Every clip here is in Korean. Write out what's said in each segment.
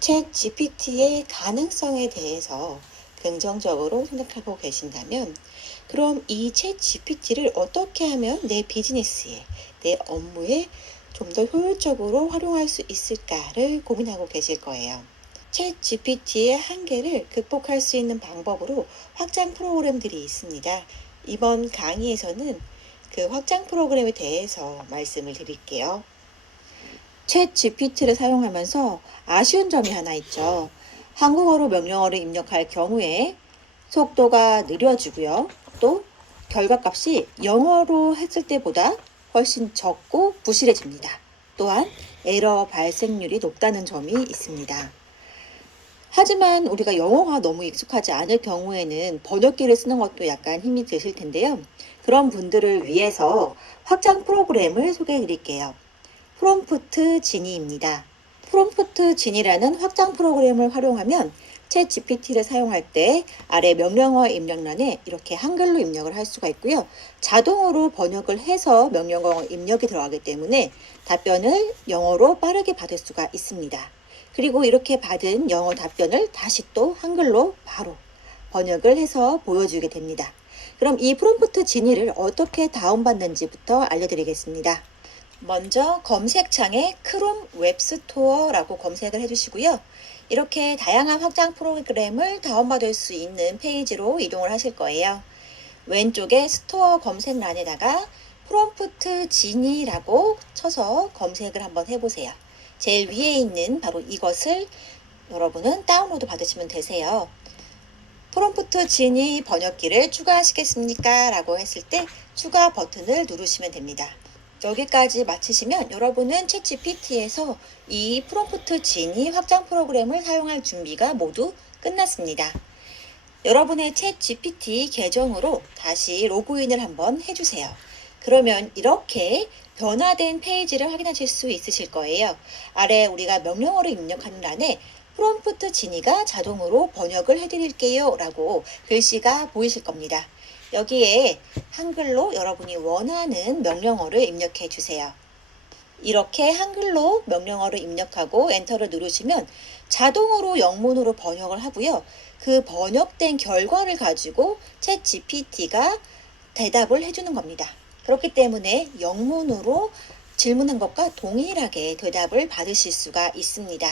챗 GPT의 가능성에 대해서 긍정적으로 생각하고 계신다면, 그럼 이 챗 GPT를 어떻게 하면 내 비즈니스에, 내 업무에 좀 더 효율적으로 활용할 수 있을까를 고민하고 계실 거예요. 챗 GPT의 한계를 극복할 수 있는 방법으로 확장 프로그램들이 있습니다. 이번 강의에서는 그 확장 프로그램에 대해서 말씀을 드릴게요. 챗 GPT를 사용하면서 아쉬운 점이 하나 있죠. 한국어로 명령어를 입력할 경우에 속도가 느려지고요. 또 결과값이 영어로 했을 때보다 훨씬 적고 부실해집니다. 또한 에러 발생률이 높다는 점이 있습니다. 하지만 우리가 영어가 너무 익숙하지 않을 경우에는 번역기를 쓰는 것도 약간 힘이 드실 텐데요. 그런 분들을 위해서 확장 프로그램을 소개해 드릴게요. 프롬프트 지니입니다. 프롬프트 지니라는 확장 프로그램을 활용하면 챗 GPT를 사용할 때 아래 명령어 입력란에 이렇게 한글로 입력을 할 수가 있고요. 자동으로 번역을 해서 명령어 입력이 들어가기 때문에 답변을 영어로 빠르게 받을 수가 있습니다. 그리고 이렇게 받은 영어 답변을 다시 또 한글로 바로 번역을 해서 보여주게 됩니다. 그럼 이 프롬프트 지니를 어떻게 다운받는지부터 알려드리겠습니다. 먼저 검색창에 크롬 웹스토어라고 검색을 해주시고요. 이렇게 다양한 확장 프로그램을 다운받을 수 있는 페이지로 이동을 하실 거예요. 왼쪽에 스토어 검색란에다가 프롬프트 지니라고 쳐서 검색을 한번 해보세요. 제일 위에 있는 바로 이것을 여러분은 다운로드 받으시면 되세요. 프롬프트 지니 번역기를 추가하시겠습니까? 라고 했을 때 추가 버튼을 누르시면 됩니다. 여기까지 마치시면 여러분은 챗 GPT에서 이 프롬프트 지니 확장 프로그램을 사용할 준비가 모두 끝났습니다. 여러분의 챗 GPT 계정으로 다시 로그인을 한번 해주세요. 그러면 이렇게 변화된 페이지를 확인하실 수 있으실 거예요. 아래 우리가 명령어를 입력하는 란에 프롬프트 지니가 자동으로 번역을 해드릴게요 라고 글씨가 보이실 겁니다. 여기에 한글로 여러분이 원하는 명령어를 입력해 주세요. 이렇게 한글로 명령어를 입력하고 엔터를 누르시면 자동으로 영문으로 번역을 하고요. 그 번역된 결과를 가지고 챗 GPT가 대답을 해주는 겁니다. 그렇기 때문에 영문으로 질문한 것과 동일하게 대답을 받으실 수가 있습니다.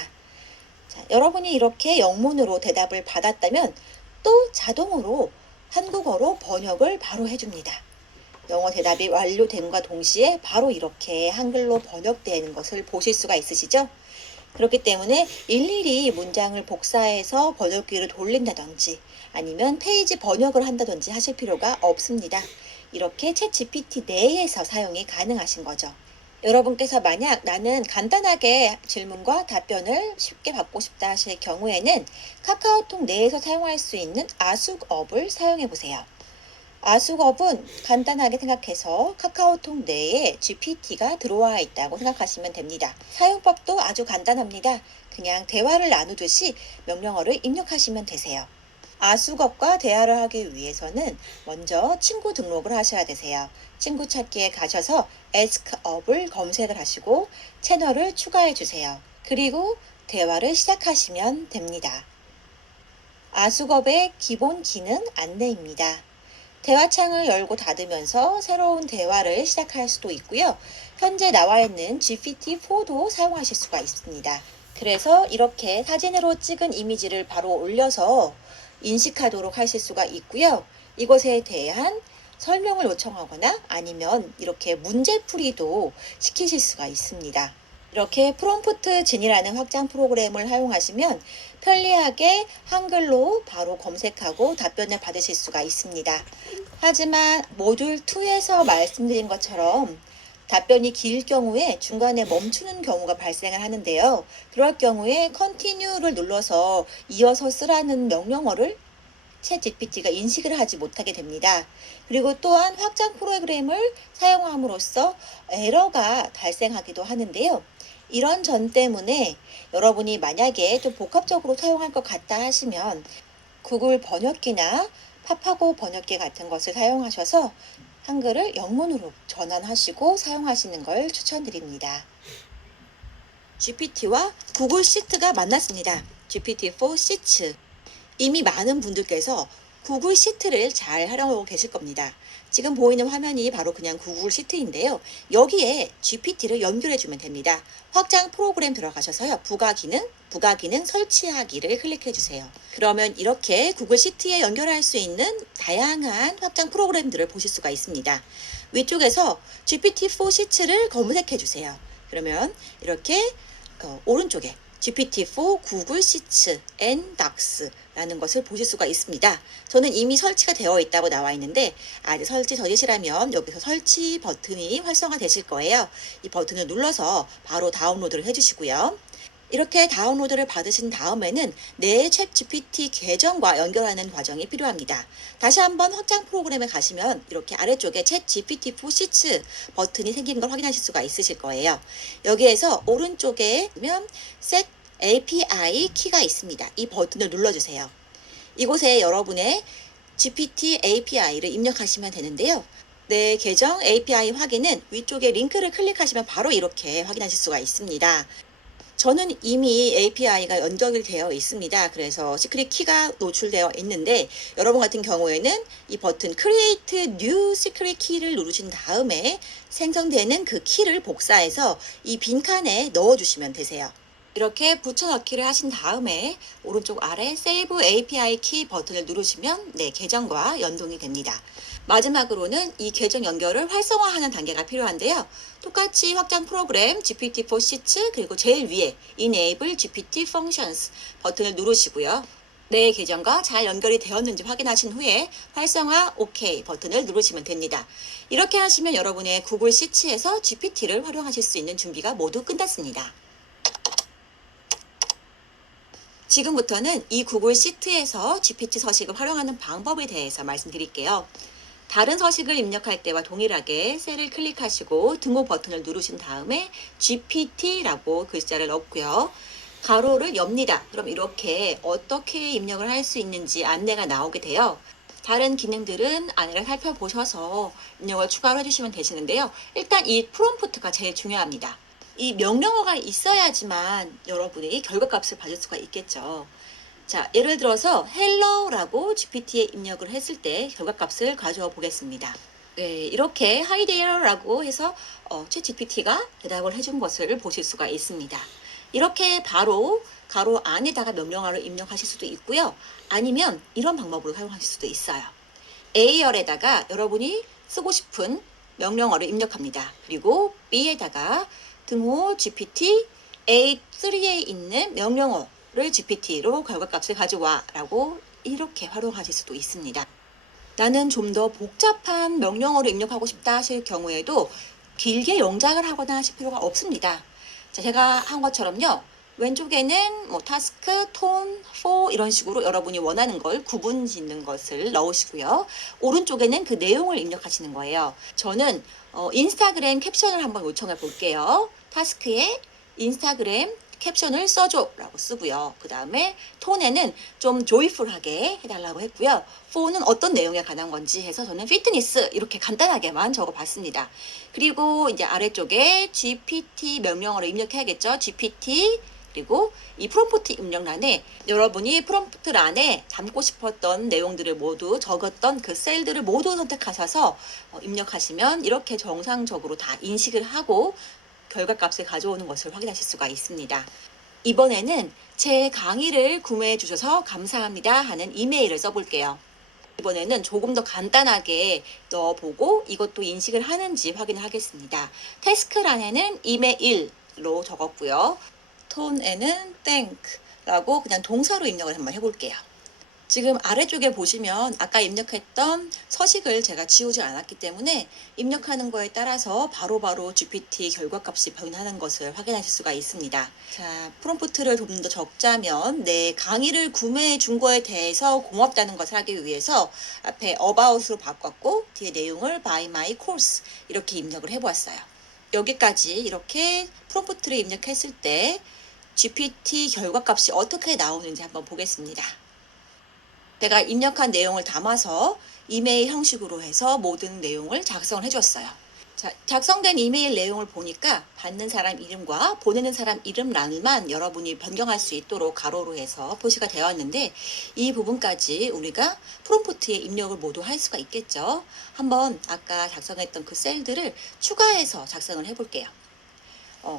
자, 여러분이 이렇게 영문으로 대답을 받았다면 또 자동으로 한국어로 번역을 바로 해줍니다. 영어 대답이 완료됨과 동시에 바로 이렇게 한글로 번역되는 것을 보실 수가 있으시죠? 그렇기 때문에 일일이 문장을 복사해서 번역기를 돌린다든지 아니면 페이지 번역을 한다든지 하실 필요가 없습니다. 이렇게 챗 GPT 내에서 사용이 가능하신 거죠. 여러분께서 만약 나는 간단하게 질문과 답변을 쉽게 받고 싶다 하실 경우에는 카카오톡 내에서 사용할 수 있는 아숙어를 사용해 보세요. 아숙어는 간단하게 생각해서 카카오톡 내에 GPT가 들어와 있다고 생각하시면 됩니다. 사용법도 아주 간단합니다. 그냥 대화를 나누듯이 명령어를 입력하시면 되세요. 아숙업과 대화를 하기 위해서는 먼저 친구 등록을 하셔야 되세요. 친구 찾기에 가셔서 askup을 검색을 하시고 채널을 추가해 주세요. 그리고 대화를 시작하시면 됩니다. 아숙업의 기본 기능 안내입니다. 대화창을 열고 닫으면서 새로운 대화를 시작할 수도 있고요. 현재 나와 있는 GPT-4도 사용하실 수가 있습니다. 그래서 이렇게 사진으로 찍은 이미지를 바로 올려서 인식하도록 하실 수가 있고요. 이것에 대한 설명을 요청하거나 아니면 이렇게 문제풀이도 시키실 수가 있습니다. 이렇게 프롬프트 진이라는 확장 프로그램을 사용하시면 편리하게 한글로 바로 검색하고 답변을 받으실 수가 있습니다. 하지만 모듈 2에서 말씀드린 것처럼 답변이 길 경우에 중간에 멈추는 경우가 발생을 하는데요. 그럴 경우에 continue를 눌러서 이어서 쓰라는 명령어를 챗 GPT가 인식을 하지 못하게 됩니다. 그리고 또한 확장 프로그램을 사용함으로써 에러가 발생하기도 하는데요. 이런 점 때문에 여러분이 만약에 좀 복합적으로 사용할 것 같다 하시면 구글 번역기나 파파고 번역기 같은 것을 사용하셔서 한글을 영문으로 전환하시고 사용하시는 걸 추천드립니다. GPT와 구글 시트가 만났습니다. GPT-4 시츠. 이미 많은 분들께서 구글 시트를 잘 활용하고 계실 겁니다. 지금 보이는 화면이 바로 그냥 구글 시트인데요. 여기에 GPT를 연결해주면 됩니다. 확장 프로그램 들어가셔서요. 부가 기능 설치하기를 클릭해 주세요. 그러면 이렇게 구글 시트에 연결할 수 있는 다양한 확장 프로그램들을 보실 수가 있습니다. 위쪽에서 GPT-4 시트를 검색해 주세요. 그러면 이렇게 오른쪽에 GPT-4 구글 시츠 앤 닥스라는 것을 보실 수가 있습니다. 저는 이미 설치가 되어 있다고 나와 있는데 아직 설치 전이시라면 여기서 설치 버튼이 활성화되실 거예요. 이 버튼을 눌러서 바로 다운로드를 해주시고요. 이렇게 다운로드를 받으신 다음에는 내 챗 GPT 계정과 연결하는 과정이 필요합니다. 다시 한번 확장 프로그램에 가시면 이렇게 아래쪽에 챗 GPT-4 시츠 버튼이 생긴 걸 확인하실 수가 있으실 거예요. 여기에서 오른쪽에 보면 Set API 키가 있습니다. 이 버튼을 눌러주세요. 이곳에 여러분의 GPT API를 입력하시면 되는데요. 내 계정 API 확인은 위쪽에 링크를 클릭하시면 바로 이렇게 확인하실 수가 있습니다. 저는 이미 API가 연결이 되어 있습니다. 그래서 시크릿 키가 노출되어 있는데 여러분 같은 경우에는 이 버튼 Create New Secret Key를 누르신 다음에 생성되는 그 키를 복사해서 이 빈칸에 넣어주시면 되세요. 이렇게 붙여넣기를 하신 다음에 오른쪽 아래 Save API Key 버튼을 누르시면 내 계정과 연동이 됩니다. 마지막으로는 이 계정 연결을 활성화하는 단계가 필요한데요. 똑같이 확장 프로그램 GPT-4 시츠 그리고 제일 위에 Enable GPT Functions 버튼을 누르시고요. 내 계정과 잘 연결이 되었는지 확인하신 후에 활성화 OK 버튼을 누르시면 됩니다. 이렇게 하시면 여러분의 구글 시츠에서 GPT를 활용하실 수 있는 준비가 모두 끝났습니다. 지금부터는 이 구글 시트에서 GPT 서식을 활용하는 방법에 대해서 말씀드릴게요. 다른 서식을 입력할 때와 동일하게 셀을 클릭하시고 등호 버튼을 누르신 다음에 GPT라고 글자를 넣고요. 가로를 엽니다. 그럼 이렇게 어떻게 입력을 할 수 있는지 안내가 나오게 돼요. 다른 기능들은 안내를 살펴보셔서 입력을 추가로 해주시면 되시는데요. 일단 이 프롬프트가 제일 중요합니다. 이 명령어가 있어야지만 여러분이 결과값을 받을 수가 있겠죠. 자, 예를 들어서 hello라고 GPT에 입력을 했을 때 결과값을 가져와 보겠습니다. 네, 이렇게 hi there라고 해서 챗 GPT가 대답을 해준 것을 보실 수가 있습니다. 이렇게 바로 가로 안에다가 명령어를 입력하실 수도 있고요. 아니면 이런 방법으로 사용하실 수도 있어요. A열에다가 여러분이 쓰고 싶은 명령어를 입력합니다. 그리고 B에다가 등호 GPT A3에 있는 명령어를 GPT로 결과값을 가져와 라고 이렇게 활용하실 수도 있습니다. 나는 좀 더 복잡한 명령어를 입력하고 싶다 하실 경우에도 길게 영작을 하거나 하실 필요가 없습니다. 자, 제가 한 것처럼요. 왼쪽에는 뭐 타스크, 톤, for 이런 식으로 여러분이 원하는 걸 구분 짓는 것을 넣으시고요. 오른쪽에는 그 내용을 입력하시는 거예요. 저는 인스타그램 캡션을 한번 요청해 볼게요. 타스크에 인스타그램 캡션을 써줘 라고 쓰고요. 그 다음에 톤에는 좀 조이풀하게 해달라고 했고요. for는 어떤 내용에 관한 건지 해서 저는 피트니스 이렇게 간단하게만 적어봤습니다. 그리고 이제 아래쪽에 GPT 명령어를 입력해야겠죠. GPT 그리고 이 프롬프트 입력란에 여러분이 프롬프트란에 담고 싶었던 내용들을 모두 적었던 그 셀들을 모두 선택하셔서 입력하시면 이렇게 정상적으로 다 인식을 하고 결과값을 가져오는 것을 확인하실 수가 있습니다. 이번에는 제 강의를 구매해 주셔서 감사합니다 하는 이메일을 써볼게요. 이번에는 조금 더 간단하게 넣어보고 이것도 인식을 하는지 확인을 하겠습니다. 태스크란에는 이메일로 적었고요. 톤에는 thank라고 그냥 동사로 입력을 한번 해볼게요. 지금 아래쪽에 보시면 아까 입력했던 서식을 제가 지우지 않았기 때문에 입력하는 거에 따라서 바로바로 GPT 결과값이 변하는 것을 확인하실 수가 있습니다. 자, 프롬프트를 좀 더 적자면 내 강의를 구매해 준 거에 대해서 고맙다는 것을 하기 위해서 앞에 about으로 바꿨고 뒤에 내용을 by my course 이렇게 입력을 해보았어요. 여기까지 이렇게 프롬프트를 입력했을 때 GPT 결과값이 어떻게 나오는지 한번 보겠습니다. 제가 입력한 내용을 담아서 이메일 형식으로 해서 모든 내용을 작성을 해줬어요. 자, 작성된 이메일 내용을 보니까 받는 사람 이름과 보내는 사람 이름란만 여러분이 변경할 수 있도록 가로로 해서 표시가 되어 있는데, 이 부분까지 우리가 프롬프트에 입력을 모두 할 수가 있겠죠. 한번 아까 작성했던 그 셀들을 추가해서 작성을 해볼게요.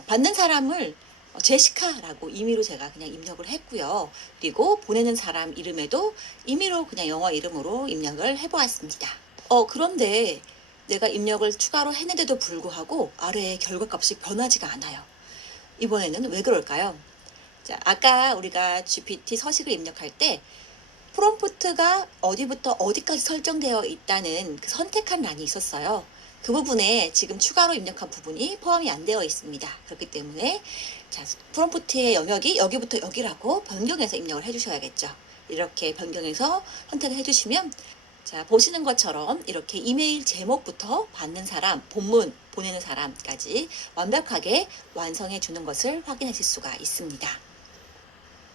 받는 사람을 제시카라고 임의로 제가 그냥 입력을 했고요. 그리고 보내는 사람 이름에도 임의로 그냥 영어 이름으로 입력을 해보았습니다. 그런데 내가 입력을 추가로 했는데도 불구하고 아래에 결과값이 변하지가 않아요. 이번에는 왜 그럴까요? 자, 아까 우리가 GPT 서식을 입력할 때 프롬프트가 어디부터 어디까지 설정되어 있다는 그 선택한 란이 있었어요. 그 부분에 지금 추가로 입력한 부분이 포함이 안 되어 있습니다. 그렇기 때문에 자, 프롬프트의 영역이 여기부터 여기라고 변경해서 입력을 해주셔야겠죠. 이렇게 변경해서 선택을 해주시면 자, 보시는 것처럼 이렇게 이메일 제목부터 받는 사람, 본문, 보내는 사람까지 완벽하게 완성해 주는 것을 확인하실 수가 있습니다.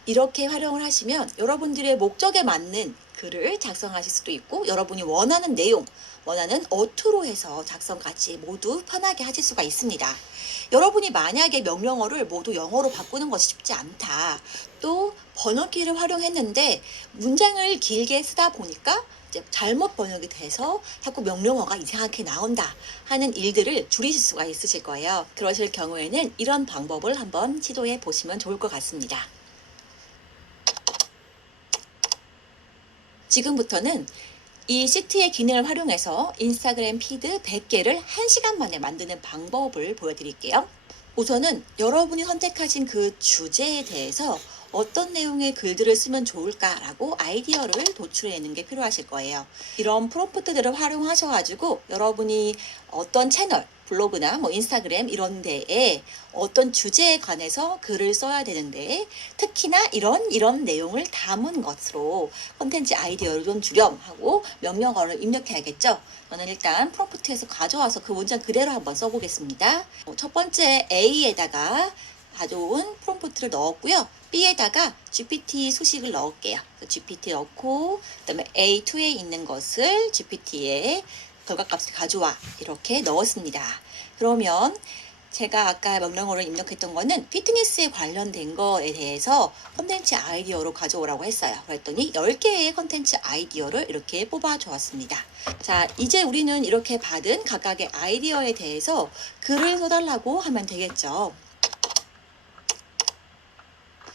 이렇게 활용을 하시면 여러분들의 목적에 맞는 글을 작성하실 수도 있고, 여러분이 원하는 내용, 원하는 어투로 해서 작성까지 모두 편하게 하실 수가 있습니다. 여러분이 만약에 명령어를 모두 영어로 바꾸는 것이 쉽지 않다. 또 번역기를 활용했는데 문장을 길게 쓰다 보니까 잘못 번역이 돼서 자꾸 명령어가 이상하게 나온다 하는 일들을 줄이실 수가 있으실 거예요. 그러실 경우에는 이런 방법을 한번 시도해 보시면 좋을 것 같습니다. 지금부터는 이 시트의 기능을 활용해서 인스타그램 피드 100개를 1시간 만에 만드는 방법을 보여드릴게요. 우선은 여러분이 선택하신 그 주제에 대해서 어떤 내용의 글들을 쓰면 좋을까라고 아이디어를 도출해내는 게 필요하실 거예요. 이런 프롬프트들을 활용하셔가지고 여러분이 어떤 채널, 블로그나 인스타그램 이런 데에 어떤 주제에 관해서 글을 써야 되는데, 특히나 이런 내용을 담은 것으로 콘텐츠 아이디어를 좀 주렴하고 명령어를 입력해야겠죠. 저는 일단 프롬프트에서 가져와서 그 문장 그대로 한번 써보겠습니다. 첫 번째 A에다가 가져온 프롬프트를 넣었고요. B에다가 GPT 수식을 넣을게요. GPT 넣고 그다음에 A2에 있는 것을 GPT에 결과값을 가져와 이렇게 넣었습니다. 그러면 제가 아까 명령어를 입력했던 거는 피트니스에 관련된 거에 대해서 콘텐츠 아이디어로 가져오라고 했어요. 그랬더니 10개의 콘텐츠 아이디어를 이렇게 뽑아 주었습니다. 자, 이제 우리는 이렇게 받은 각각의 아이디어에 대해서 글을 써달라고 하면 되겠죠.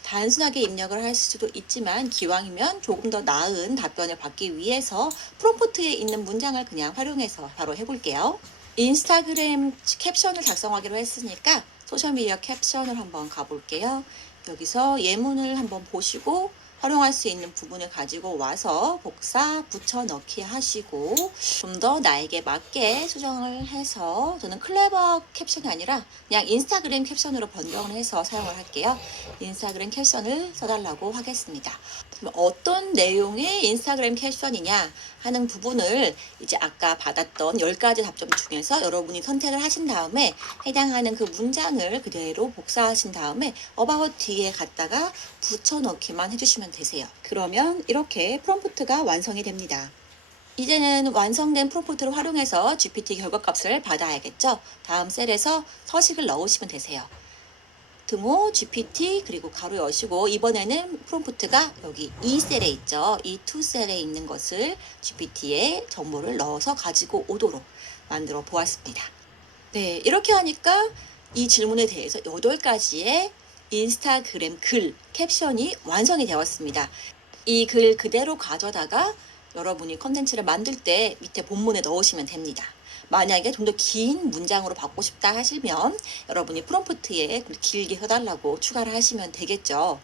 단순하게 입력을 할 수도 있지만 기왕이면 조금 더 나은 답변을 받기 위해서 프롬프트에 있는 문장을 그냥 활용해서 바로 해볼게요. 인스타그램 캡션을 작성하기로 했으니까 소셜미디어 캡션을 한번 가볼게요. 여기서 예문을 한번 보시고 활용할 수 있는 부분을 가지고 와서 복사, 붙여넣기 하시고 좀 더 나에게 맞게 수정을 해서, 저는 클레버 캡션이 아니라 그냥 인스타그램 캡션으로 변경을 해서 사용을 할게요. 인스타그램 캡션을 써달라고 하겠습니다. 그럼 어떤 내용의 인스타그램 캡션이냐 하는 부분을 이제 아까 받았던 10가지 답점 중에서 여러분이 선택을 하신 다음에 해당하는 그 문장을 그대로 복사하신 다음에 about 뒤에 갖다가 붙여넣기만 해주시면 되세요. 그러면 이렇게 프롬프트가 완성이 됩니다. 이제는 완성된 프롬프트를 활용해서 GPT 결과값을 받아야겠죠. 다음 셀에서 서식을 넣으시면 되세요. 등호 GPT 그리고 가로 여시고, 이번에는 프롬프트가 여기 이 셀에 있죠. 이 2셀에 있는 것을 GPT에 정보를 넣어서 가지고 오도록 만들어 보았습니다. 네, 이렇게 하니까 이 질문에 대해서 8가지의 인스타그램 글 캡션이 완성이 되었습니다. 이 글 그대로 가져다가 여러분이 컨텐츠를 만들 때 밑에 본문에 넣으시면 됩니다. 만약에 좀 더 긴 문장으로 받고 싶다 하시면 여러분이 프롬프트에 길게 써달라고 추가를 하시면 되겠죠.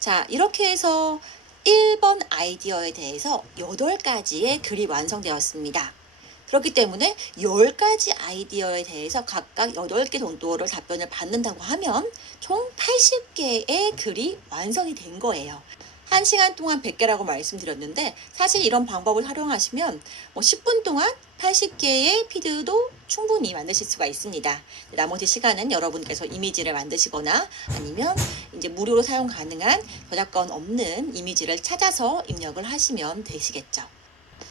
자, 이렇게 해서 1번 아이디어에 대해서 8가지의 글이 완성되었습니다. 그렇기 때문에 10가지 아이디어에 대해서 각각 8개 정도를 답변을 받는다고 하면 총 80개의 글이 완성이 된 거예요. 1시간 동안 100개라고 말씀드렸는데, 사실 이런 방법을 활용하시면 10분 동안 80개의 피드도 충분히 만드실 수가 있습니다. 나머지 시간은 여러분께서 이미지를 만드시거나 아니면 이제 무료로 사용 가능한 저작권 없는 이미지를 찾아서 입력을 하시면 되시겠죠.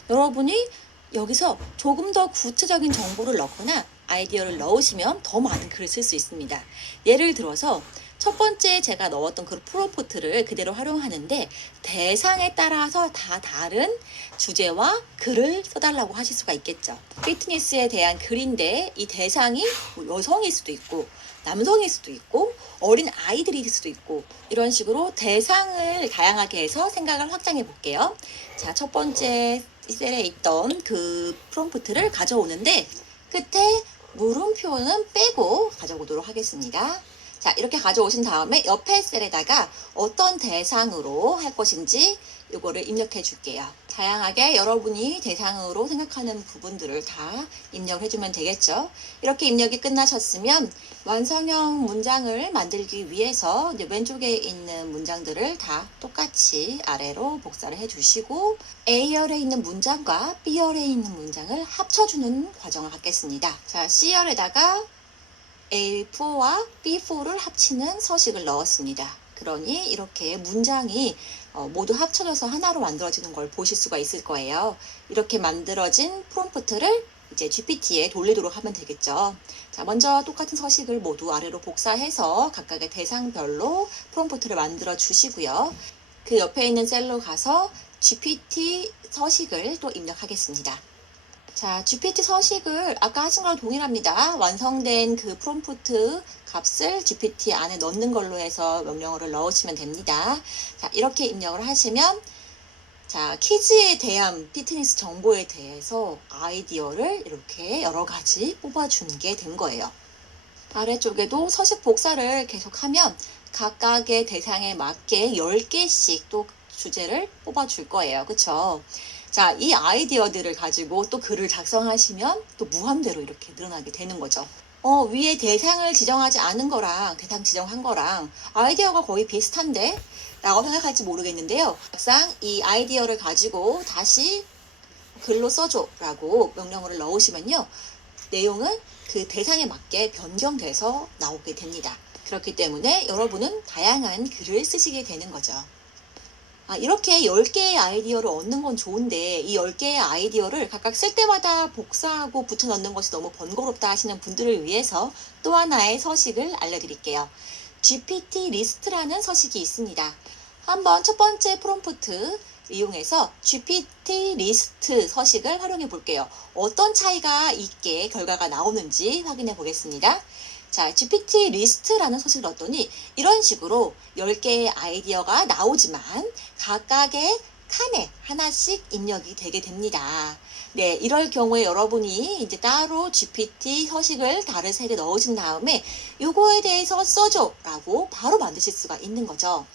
여러분이 여기서 조금 더 구체적인 정보를 넣거나 아이디어를 넣으시면 더 많은 글을 쓸 수 있습니다. 예를 들어서 첫 번째 제가 넣었던 그 프롬프트를 그대로 활용하는데 대상에 따라서 다 다른 주제와 글을 써달라고 하실 수가 있겠죠. 피트니스에 대한 글인데 이 대상이 여성일 수도 있고 남성일 수도 있고 어린 아이들일 수도 있고 이런 식으로 대상을 다양하게 해서 생각을 확장해 볼게요. 자, 첫 번째 셀에 있던 그 프롬프트를 가져오는데 끝에 물음표는 빼고 가져오도록 하겠습니다. 자, 이렇게 가져오신 다음에 옆에 셀에다가 어떤 대상으로 할 것인지 이거를 입력해 줄게요. 다양하게 여러분이 대상으로 생각하는 부분들을 다 입력을 해주면 되겠죠. 이렇게 입력이 끝나셨으면 완성형 문장을 만들기 위해서 이제 왼쪽에 있는 문장들을 다 똑같이 아래로 복사를 해주시고 A열에 있는 문장과 B열에 있는 문장을 합쳐주는 과정을 갖겠습니다. 자, C열에다가 A4와 B4를 합치는 서식을 넣었습니다. 그러니 이렇게 문장이 모두 합쳐져서 하나로 만들어지는 걸 보실 수가 있을 거예요. 이렇게 만들어진 프롬프트를 이제 GPT에 돌리도록 하면 되겠죠. 자, 먼저 똑같은 서식을 모두 아래로 복사해서 각각의 대상별로 프롬프트를 만들어 주시고요. 그 옆에 있는 셀로 가서 GPT 서식을 또 입력하겠습니다. 자, GPT 서식을 아까 하신 거랑 동일합니다. 완성된 그 프롬프트 값을 GPT 안에 넣는 걸로 해서 명령어를 넣으시면 됩니다. 자, 이렇게 입력을 하시면 자, 퀴즈에 대한 피트니스 정보에 대해서 아이디어를 이렇게 여러 가지 뽑아주는 게 된 거예요. 아래쪽에도 서식 복사를 계속하면 각각의 대상에 맞게 10개씩 또 주제를 뽑아줄 거예요. 그쵸? 자, 이 아이디어들을 가지고 또 글을 작성하시면 또 무한대로 이렇게 늘어나게 되는 거죠. 위에 대상을 지정하지 않은 거랑 대상 지정한 거랑 아이디어가 거의 비슷한데? 라고 생각할지 모르겠는데요. 막상 이 아이디어를 가지고 다시 글로 써줘 라고 명령어를 넣으시면요. 내용은 그 대상에 맞게 변경돼서 나오게 됩니다. 그렇기 때문에 여러분은 다양한 글을 쓰시게 되는 거죠. 이렇게 10개의 아이디어를 얻는 건 좋은데 이 10개의 아이디어를 각각 쓸 때마다 복사하고 붙여 넣는 것이 너무 번거롭다 하시는 분들을 위해서 또 하나의 서식을 알려드릴게요. GPT 리스트라는 서식이 있습니다. 한번 첫 번째 프롬프트 이용해서 GPT 리스트 서식을 활용해 볼게요. 어떤 차이가 있게 결과가 나오는지 확인해 보겠습니다. 자, GPT 리스트라는 서식을 넣었더니 이런 식으로 10개의 아이디어가 나오지만 각각의 칸에 하나씩 입력이 되게 됩니다. 네, 이럴 경우에 여러분이 이제 따로 GPT 서식을 다른 셀에 넣으신 다음에 요거에 대해서 써줘 라고 바로 만드실 수가 있는 거죠.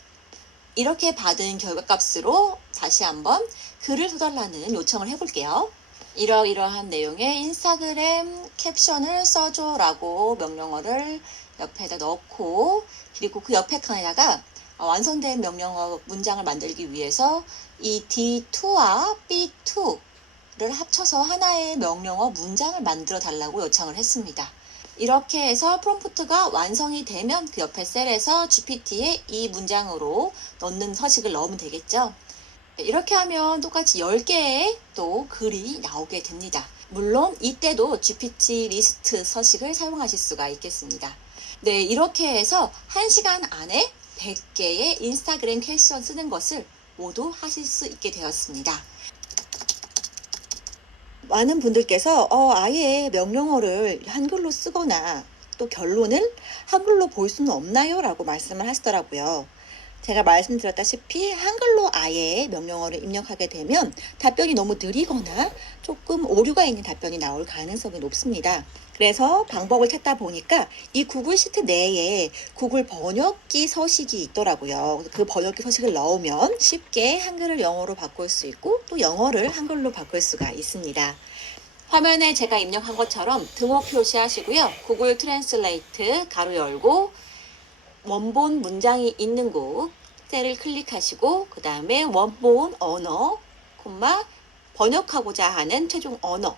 이렇게 받은 결과값으로 다시 한번 글을 써달라는 요청을 해볼게요. 이러이러한 내용의 인스타그램 캡션을 써줘 라고 명령어를 옆에다 넣고 그리고 그 옆에 칸에다가 완성된 명령어 문장을 만들기 위해서 이 D2와 B2를 합쳐서 하나의 명령어 문장을 만들어 달라고 요청을 했습니다. 이렇게 해서 프롬프트가 완성이 되면 그 옆에 셀에서 GPT에 이 문장으로 넣는 서식을 넣으면 되겠죠. 이렇게 하면 똑같이 10개의 또 글이 나오게 됩니다. 물론 이때도 GPT 리스트 서식을 사용하실 수가 있겠습니다. 네, 이렇게 해서 1시간 안에 100개의 인스타그램 캡션 쓰는 것을 모두 하실 수 있게 되었습니다. 많은 분들께서 아예 명령어를 한글로 쓰거나 또 결론을 한글로 볼 수는 없나요? 라고 말씀을 하시더라고요. 제가 말씀드렸다시피 한글로 아예 명령어를 입력하게 되면 답변이 너무 느리거나 조금 오류가 있는 답변이 나올 가능성이 높습니다. 그래서 방법을 찾다 보니까 이 구글 시트 내에 구글 번역기 서식이 있더라고요. 그 번역기 서식을 넣으면 쉽게 한글을 영어로 바꿀 수 있고 또 영어를 한글로 바꿀 수가 있습니다. 화면에 제가 입력한 것처럼 등호 표시하시고요. 구글 트랜슬레이트 가로 열고 원본 문장이 있는 곳 셀을 클릭하시고 그 다음에 원본 언어, 번역하고자 하는 최종 언어를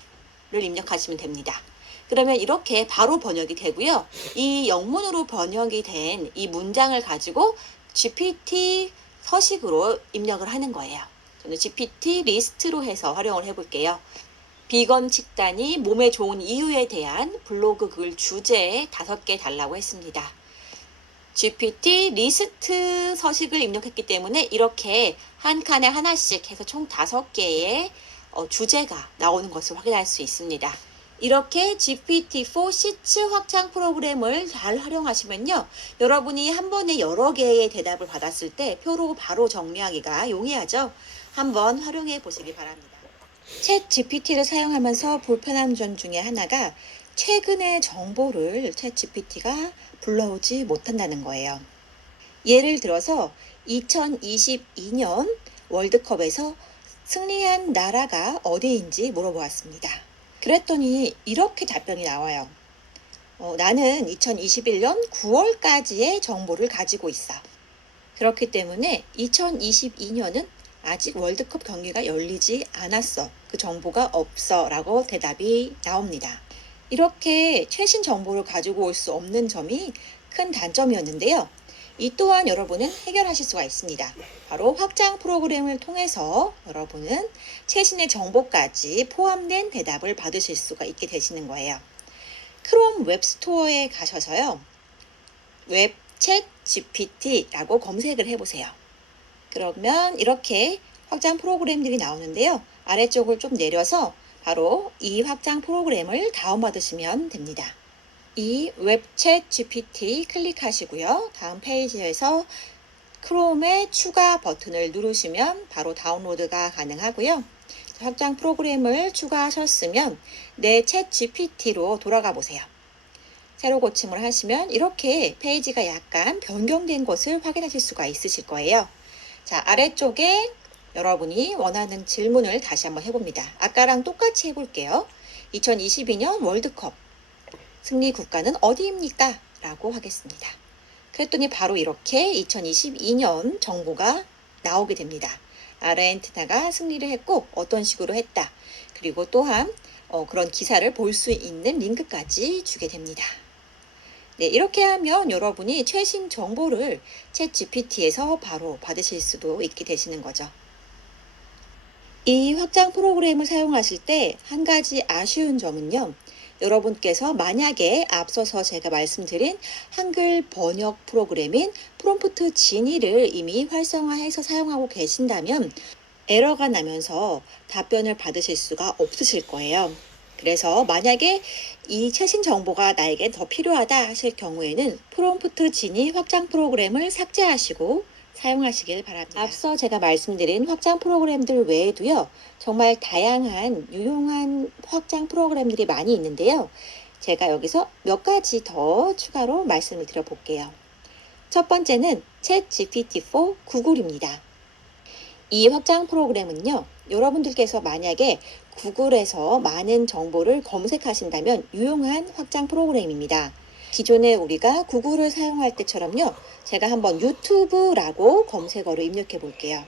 입력하시면 됩니다. 그러면 이렇게 바로 번역이 되고요. 이 영문으로 번역이 된 이 문장을 가지고 GPT 서식으로 입력을 하는 거예요. 저는 GPT 리스트로 해서 활용을 해볼게요. 비건 식단이 몸에 좋은 이유에 대한 블로그 글 주제에 5개 달라고 했습니다. GPT 리스트 서식을 입력했기 때문에 이렇게 한 칸에 하나씩 해서 총 5개의 주제가 나오는 것을 확인할 수 있습니다. 이렇게 GPT-4 시츠 확장 프로그램을 잘 활용하시면요. 여러분이 한 번에 여러 개의 대답을 받았을 때 표로 바로 정리하기가 용이하죠. 한번 활용해 보시기 바랍니다. 챗 GPT를 사용하면서 불편한 점 중에 하나가 최근의 정보를 챗 GPT가 불러오지 못한다는 거예요. 예를 들어서 2022년 월드컵에서 승리한 나라가 어디인지 물어보았습니다. 그랬더니 이렇게 답변이 나와요. 나는 2021년 9월까지의 정보를 가지고 있어. 그렇기 때문에 2022년은 아직 월드컵 경기가 열리지 않았어. 그 정보가 없어. 라고 대답이 나옵니다. 이렇게 최신 정보를 가지고 올 수 없는 점이 큰 단점이었는데요. 이 또한 여러분은 해결하실 수가 있습니다. 바로 확장 프로그램을 통해서 여러분은 최신의 정보까지 포함된 대답을 받으실 수가 있게 되시는 거예요. 크롬 웹스토어에 가셔서요. 웹 챗 GPT라고 검색을 해보세요. 그러면 이렇게 확장 프로그램들이 나오는데요. 아래쪽을 좀 내려서 바로 이 확장 프로그램을 다운받으시면 됩니다. 이 웹챗 GPT 클릭하시고요. 다음 페이지에서 크롬의 추가 버튼을 누르시면 바로 다운로드가 가능하고요. 확장 프로그램을 추가하셨으면 내 챗 GPT로 돌아가 보세요. 새로 고침을 하시면 이렇게 페이지가 약간 변경된 것을 확인하실 수가 있으실 거예요. 자, 아래쪽에 여러분이 원하는 질문을 다시 한번 해봅니다. 아까랑 똑같이 해볼게요. 2022년 월드컵 승리 국가는 어디입니까? 라고 하겠습니다. 그랬더니 바로 이렇게 2022년 정보가 나오게 됩니다. 아르헨티나가 승리를 했고 어떤 식으로 했다. 그리고 또한 그런 기사를 볼 수 있는 링크까지 주게 됩니다. 네, 이렇게 하면 여러분이 최신 정보를 챗 GPT에서 바로 받으실 수도 있게 되시는 거죠. 이 확장 프로그램을 사용하실 때 한 가지 아쉬운 점은요. 여러분께서 만약에 앞서서 제가 말씀드린 한글 번역 프로그램인 프롬프트 지니를 이미 활성화해서 사용하고 계신다면 에러가 나면서 답변을 받으실 수가 없으실 거예요. 그래서 만약에 이 최신 정보가 나에게 더 필요하다 하실 경우에는 프롬프트 지니 확장 프로그램을 삭제하시고 사용하시길 바랍니다. 앞서 제가 말씀드린 확장 프로그램들 외에도요. 정말 다양한 유용한 확장 프로그램들이 많이 있는데요. 제가 여기서 몇 가지 더 추가로 말씀을 드려볼게요. 첫 번째는 챗 GPT-4 구글입니다. 이 확장 프로그램은요. 여러분들께서 만약에 구글에서 많은 정보를 검색하신다면 유용한 확장 프로그램입니다. 기존에 우리가 구글을 사용할 때처럼요. 제가 한번 유튜브라고 검색어를 입력해 볼게요.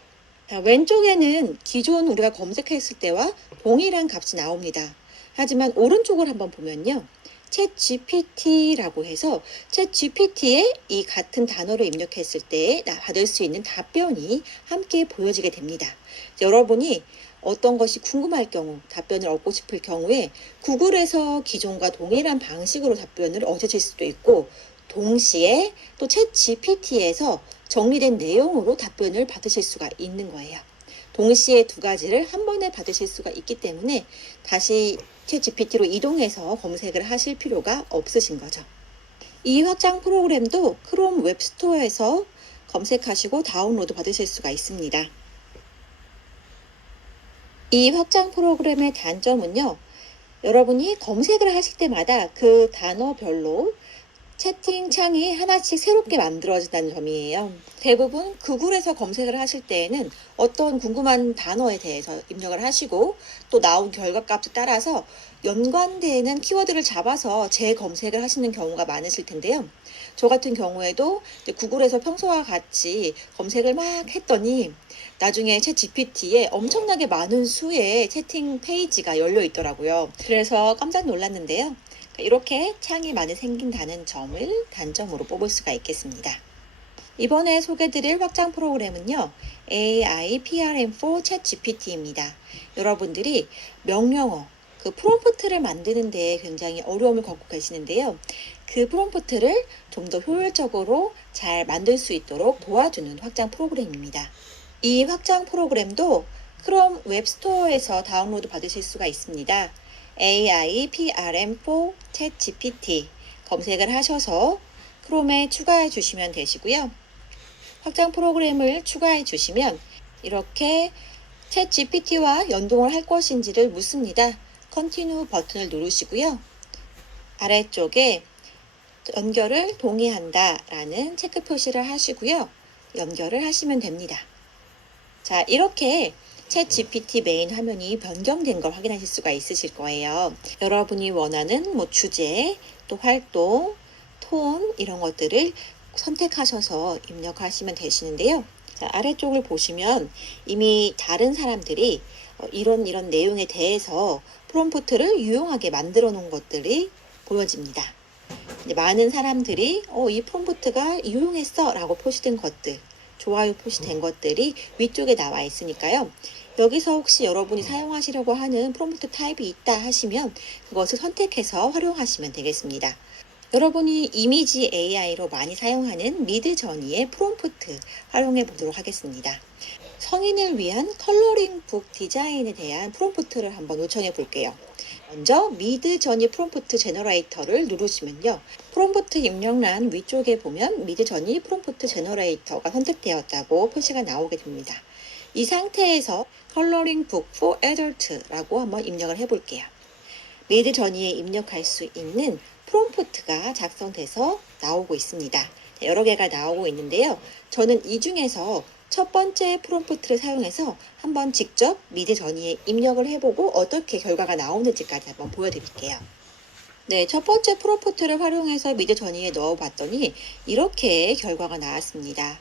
자, 왼쪽에는 기존 우리가 검색했을 때와 동일한 값이 나옵니다. 하지만 오른쪽을 한번 보면요. 챗 GPT라고 해서 챗 GPT에 이 같은 단어를 입력했을 때 받을 수 있는 답변이 함께 보여지게 됩니다. 여러분이 어떤 것이 궁금할 경우, 답변을 얻고 싶을 경우에 구글에서 기존과 동일한 방식으로 답변을 얻으실 수도 있고 동시에 또 챗 GPT에서 정리된 내용으로 답변을 받으실 수가 있는 거예요. 동시에 두 가지를 한 번에 받으실 수가 있기 때문에 다시 챗 GPT로 이동해서 검색을 하실 필요가 없으신 거죠. 이 확장 프로그램도 크롬 웹스토어에서 검색하시고 다운로드 받으실 수가 있습니다. 이 확장 프로그램의 단점은요. 여러분이 검색을 하실 때마다 그 단어별로 채팅창이 하나씩 새롭게 만들어진다는 점이에요. 대부분 구글에서 검색을 하실 때에는 어떤 궁금한 단어에 대해서 입력을 하시고 또 나온 결과값에 따라서 연관되는 키워드를 잡아서 재검색을 하시는 경우가 많으실 텐데요. 저 같은 경우에도 구글에서 평소와 같이 검색을 막 했더니 나중에 챗 GPT에 엄청나게 많은 수의 채팅 페이지가 열려 있더라고요. 그래서 깜짝 놀랐는데요. 이렇게 창이 많이 생긴다는 점을 단점으로 뽑을 수가 있겠습니다. 이번에 소개드릴 확장 프로그램은요. AI PRM4 챗 GPT입니다. 여러분들이 명령어, 그 프롬프트를 만드는 데 굉장히 어려움을 겪고 계시는데요. 그 프롬프트를 좀 더 효율적으로 잘 만들 수 있도록 도와주는 확장 프로그램입니다. 이 확장 프로그램도 크롬 웹스토어에서 다운로드 받으실 수가 있습니다. AI PRM4 챗 GPT 검색을 하셔서 크롬에 추가해 주시면 되시고요. 확장 프로그램을 추가해 주시면 이렇게 챗 GPT와 연동을 할 것인지를 묻습니다. Continue 버튼을 누르시고요. 아래쪽에 연결을 동의한다 라는 체크 표시를 하시고요. 연결을 하시면 됩니다. 자, 이렇게 챗 GPT 메인 화면이 변경된 걸 확인하실 수가 있으실 거예요. 여러분이 원하는 주제, 또 활동, 톤 이런 것들을 선택하셔서 입력하시면 되시는데요. 자, 아래쪽을 보시면 이미 다른 사람들이 이런 내용에 대해서 프롬프트를 유용하게 만들어 놓은 것들이 보여집니다. 많은 사람들이 이 프롬프트가 유용했어 라고 표시된 것들, 좋아요 표시된 것들이 위쪽에 나와 있으니까요. 여기서 혹시 여러분이 사용하시려고 하는 프롬프트 타입이 있다 하시면 그것을 선택해서 활용하시면 되겠습니다. 여러분이 이미지 AI로 많이 사용하는 미드저니의 프롬프트 활용해 보도록 하겠습니다. 성인을 위한 컬러링 북 디자인에 대한 프롬프트를 한번 요청해 볼게요. 먼저 미드저니 프롬프트 제너레이터를 누르시면요. 프롬프트 입력란 위쪽에 보면 미드저니 프롬프트 제너레이터가 선택되었다고 표시가 나오게 됩니다. 이 상태에서 컬러링 북 for adult라고 한번 입력을 해볼게요. 미드저니에 입력할 수 있는 프롬프트가 작성돼서 나오고 있습니다. 여러 개가 나오고 있는데요. 저는 이 중에서 첫 번째 프롬프트를 사용해서 한번 직접 미드저니에 입력을 해보고 어떻게 결과가 나오는지까지 한번 보여드릴게요. 네, 첫 번째 프롬프트를 활용해서 미드저니에 넣어봤더니 이렇게 결과가 나왔습니다.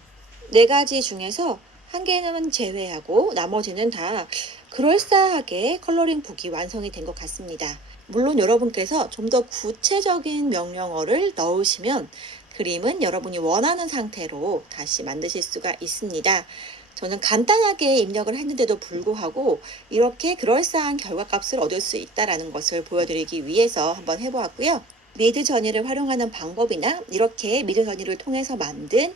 4가지 중에서 한 개는 제외하고 나머지는 다 그럴싸하게 컬러링 북이 완성이 된 것 같습니다. 물론 여러분께서 좀 더 구체적인 명령어를 넣으시면 그림은 여러분이 원하는 상태로 다시 만드실 수가 있습니다. 저는 간단하게 입력을 했는데도 불구하고 이렇게 그럴싸한 결과값을 얻을 수 있다는 것을 보여드리기 위해서 한번 해보았고요. 미드저니를 활용하는 방법이나 이렇게 미드저니를 통해서 만든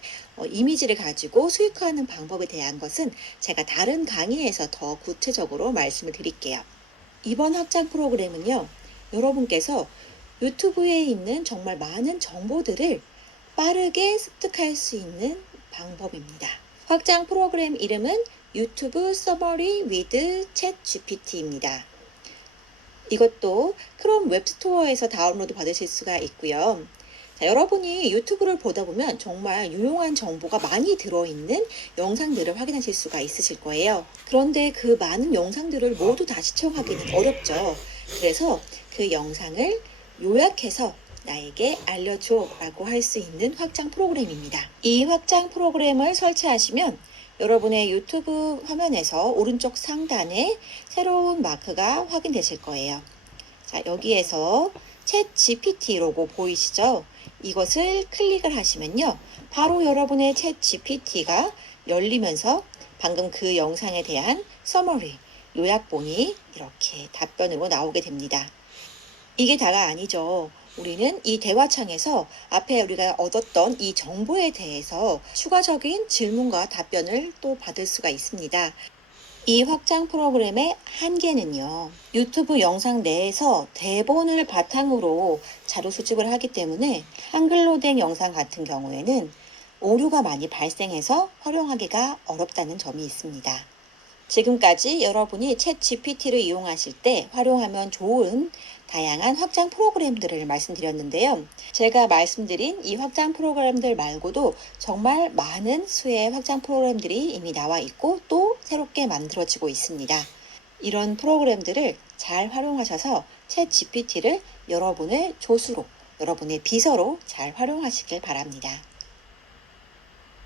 이미지를 가지고 수익화하는 방법에 대한 것은 제가 다른 강의에서 더 구체적으로 말씀을 드릴게요. 이번 확장 프로그램은요, 여러분께서 유튜브에 있는 정말 많은 정보들을 빠르게 습득할 수 있는 방법입니다. 확장 프로그램 이름은 유튜브 서머리 위드 챗 GPT입니다. 이것도 크롬 웹스토어에서 다운로드 받으실 수가 있고요. 자, 여러분이 유튜브를 보다 보면 정말 유용한 정보가 많이 들어있는 영상들을 확인하실 수가 있으실 거예요. 그런데 그 많은 영상들을 모두 다 시청하기는 어렵죠. 그래서 그 영상을 요약해서 나에게 알려줘 라고 할 수 있는 확장 프로그램입니다. 이 확장 프로그램을 설치하시면 여러분의 유튜브 화면에서 오른쪽 상단에 새로운 마크가 확인되실 거예요. 자, 여기에서 챗 GPT 로고 보이시죠? 이것을 클릭을 하시면요. 바로 여러분의 챗 GPT가 열리면서 방금 그 영상에 대한 서머리, 요약본이 이렇게 답변으로 나오게 됩니다. 이게 다가 아니죠. 우리는 이 대화창에서 앞에 우리가 얻었던 이 정보에 대해서 추가적인 질문과 답변을 또 받을 수가 있습니다. 이 확장 프로그램의 한계는요, 유튜브 영상 내에서 대본을 바탕으로 자료 수집을 하기 때문에 한글로 된 영상 같은 경우에는 오류가 많이 발생해서 활용하기가 어렵다는 점이 있습니다. 지금까지 여러분이 챗 GPT를 이용하실 때 활용하면 좋은 다양한 확장 프로그램들을 말씀드렸는데요. 제가 말씀드린 이 확장 프로그램들 말고도 정말 많은 수의 확장 프로그램들이 이미 나와 있고 또 새롭게 만들어지고 있습니다. 이런 프로그램들을 잘 활용하셔서 챗 GPT를 여러분의 조수로, 여러분의 비서로 잘 활용하시길 바랍니다.